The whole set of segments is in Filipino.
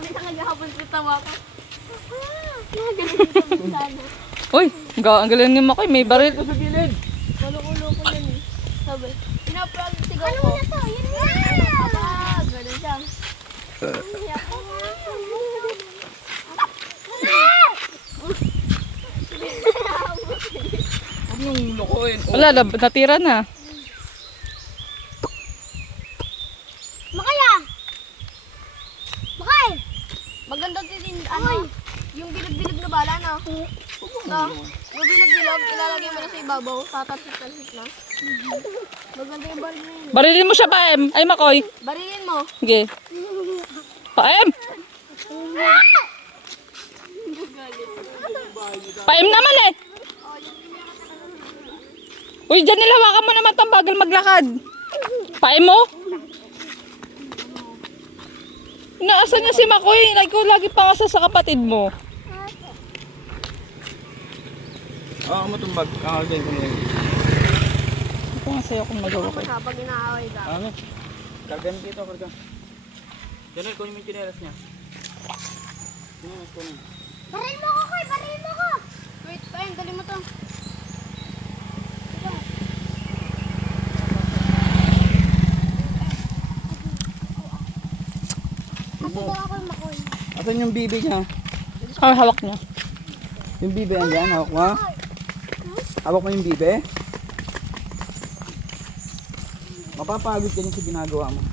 Sabi na kagahapon ko tawa ko. Nagaling sa bintana. Uy, ang galing ni Makoy, may baril. Sa gilid. Malukulo ko yan eh. Sabi, pinapractice ko. Ano na to? Yun na! Papa, ganun siya. Iyak ko. Huwag niyong lukuhin. Wala, natira na. Makaya! Makay! Maganda din, ano, yung bilog-bilog na bala, no? No? Yung bilog-bilog, ilalagay mo na sa ibabaw, tatalsik-talsik na. Maganda yung baril mo yun. Barilin mo siya, Paem. Ay, Makoy. Barilin mo. Sige. Paem! Paem naman eh! Uy, dyan nilawakan mo naman itong bagal maglakad. Paem mo? Naasan niya si Makoy? Lagi pangasa sa kapatid mo. Oo, matumbag. Kakagay ko ngayon. Ito nga sa'yo kung magawa ko. Kapag inaaway ka. Ano? Kargan dito, kargan. Janel, kunin mo yung chinelas niya. Kunin. Baril mo ko, Koy! Baril mo ko! Wait, Paem, dali mo to. Asa ba ako yung Makoy? Asan yung bibi niya? Ah, hawak niya. Yung bibi andyan, hawak mo. Hawak mo yung bibi. Mapapagod ka niya sa ginagawa mo.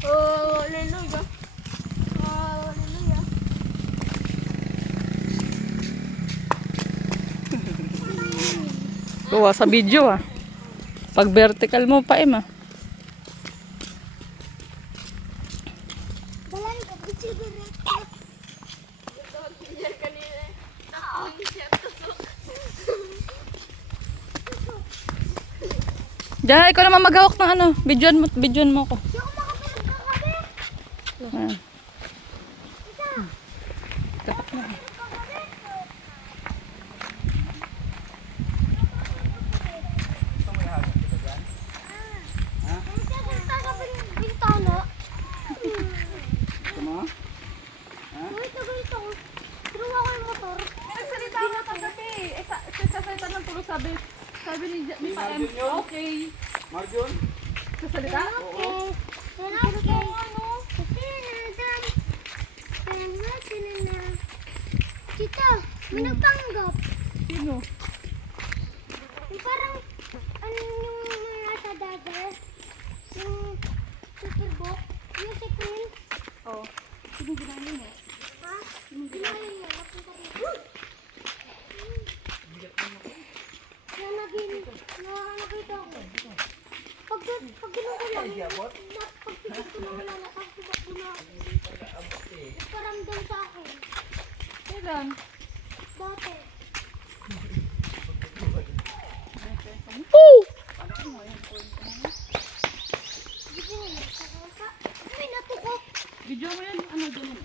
Hallelujah. Hallelujah. Kuha sa video ah. Pag vertical mo, Paem ah. Balan ka, bisiguro. Diyan, ikaw naman maghawak ng ano. Videoan mo ko. Di ako makapalog kagabi. Ah. Bintana. Ito mo? Wait, ito. Truwa ko yung motor. Nagsalita na kagabi. Sasalita ng tulo sabi ni Paem. Okay. Marjun? Sasalita? Okay. Tita, may nagpanggap. Sino? Yung parang, ano yung nasa dagat? Yung superbook? Yung secret? Oh. Sino ginamit mo? Ha? Ginamit niya. Napunta rito. Nakakita ako. Pag ginong ko lang, pagpikit ko lang wala na, tapos tumakbo na ako. Nagparamdam sa akin. Kailan? Dati. Oh! Hindi mo nagkakasa. Ay, natukok. Video mo yan. Ano doon?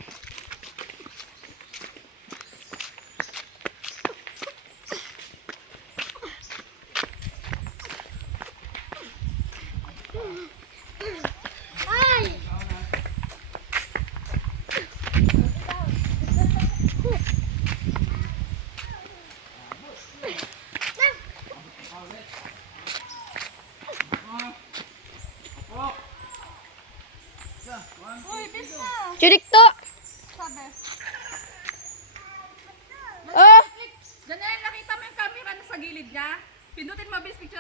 Ay! Churik to! Sabi. Oh! Janelle, nakita mo yung camera na sa gilid niya? Pindutin mo, bis picture.